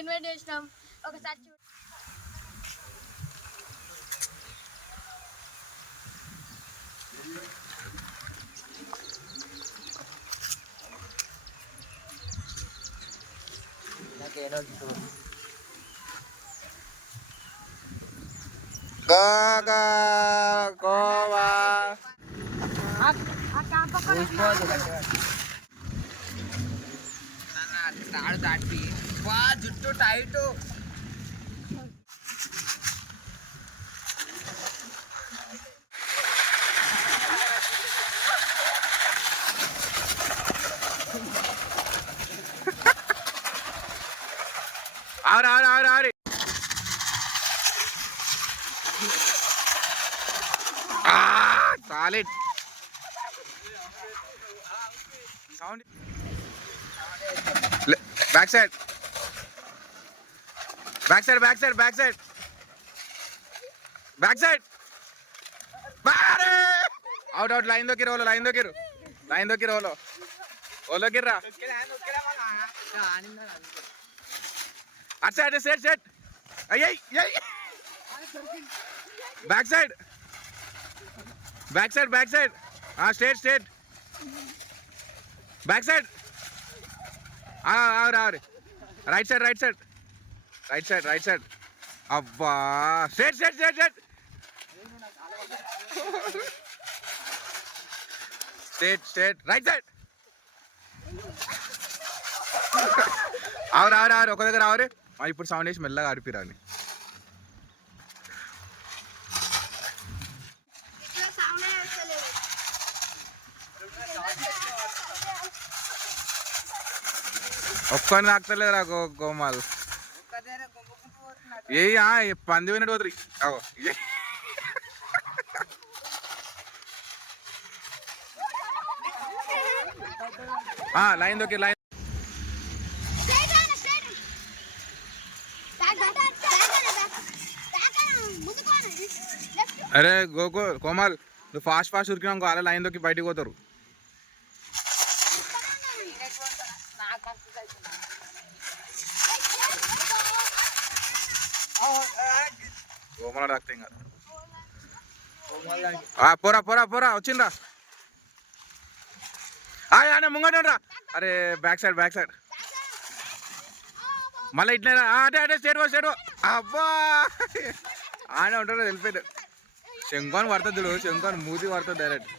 Invite చేసినాం ఒకసారి దాటి జుట్టు టైట్ ఆరి solid sound back side outline దొక్కిరు ఓలోకిర్రా అటు సైడ్ సెట్ అయ్యి back side straight back side ఆరు రైట్ సైడ్ అబ్బా స్ట్రేట్ రైట్ సైడ్ ఆరు ఒక దగ్గర ఆవరే ఇప్పుడు సౌండ్ వేసి మెల్లగా ఆడిపిరాని ఒక్కని తాకుతలేరా గోమాలు ఏ పంది వినట్టు పోతురి లైన్ దొక్కి లైన్ అరే కోమల్ నువ్వు ఫాస్ట్ ఉరికినావు అలా లైన్ దొక్కి బయటికి పోతారు కోమల తాకుతాయి కదా పోరా వచ్చిండ్రా ముంగట అరే బ్యాక్ సైడ్ మళ్ళీ ఇట్లా అటే స్టేట్ అబ్బా ఆయన ఉంటాడు వెళ్ళిపోయాడు శంఖాన్ని పడుతుంది చూడు శంఖాన్ని మూతి పడుతుంది డైరెక్ట్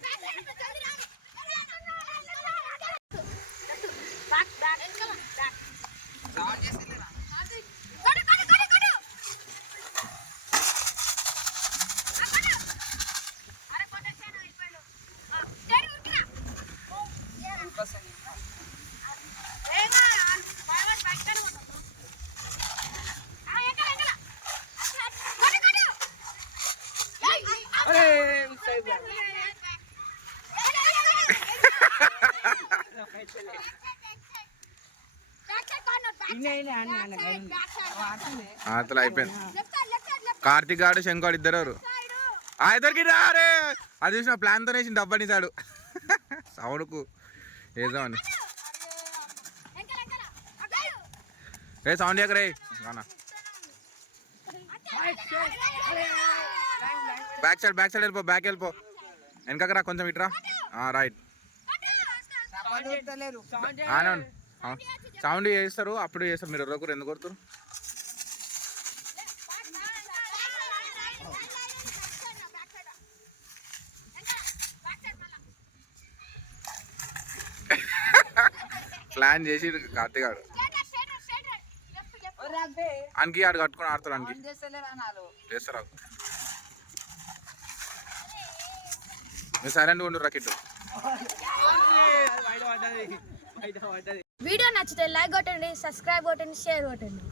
ఆతలు అయిపోయింది కార్తీక్ గాడు శంకాడు ఇద్దరు ఇద్దరికి రే అది చూసిన ప్లాన్తో వేసి డబ్బనిసాడు సౌండ్కు వేద్దామని ఏ సౌండ్ ఎక్కరే బ్యాక్ సైడ్ వెళ్ళిపో వెనకరా కొంచెం ఇట్రా రైట్ సౌండ్ చేస్తారు అప్పుడు చేస్తారు మీరు ఒకరు ఎందుకు కొడుతారు ప్లాన్ చేసి కార్తీక్ గారు అనికి ఆడు కట్టుకొని ఆడతారు అనికి చేస్తారు మీరు సైలెంట్గా ఉండు రకెట్ వీడియో నచ్చితే లైక్ కొట్టండి, సబ్స్క్రైబ్ కొట్టండి, షేర్ కొట్టండి.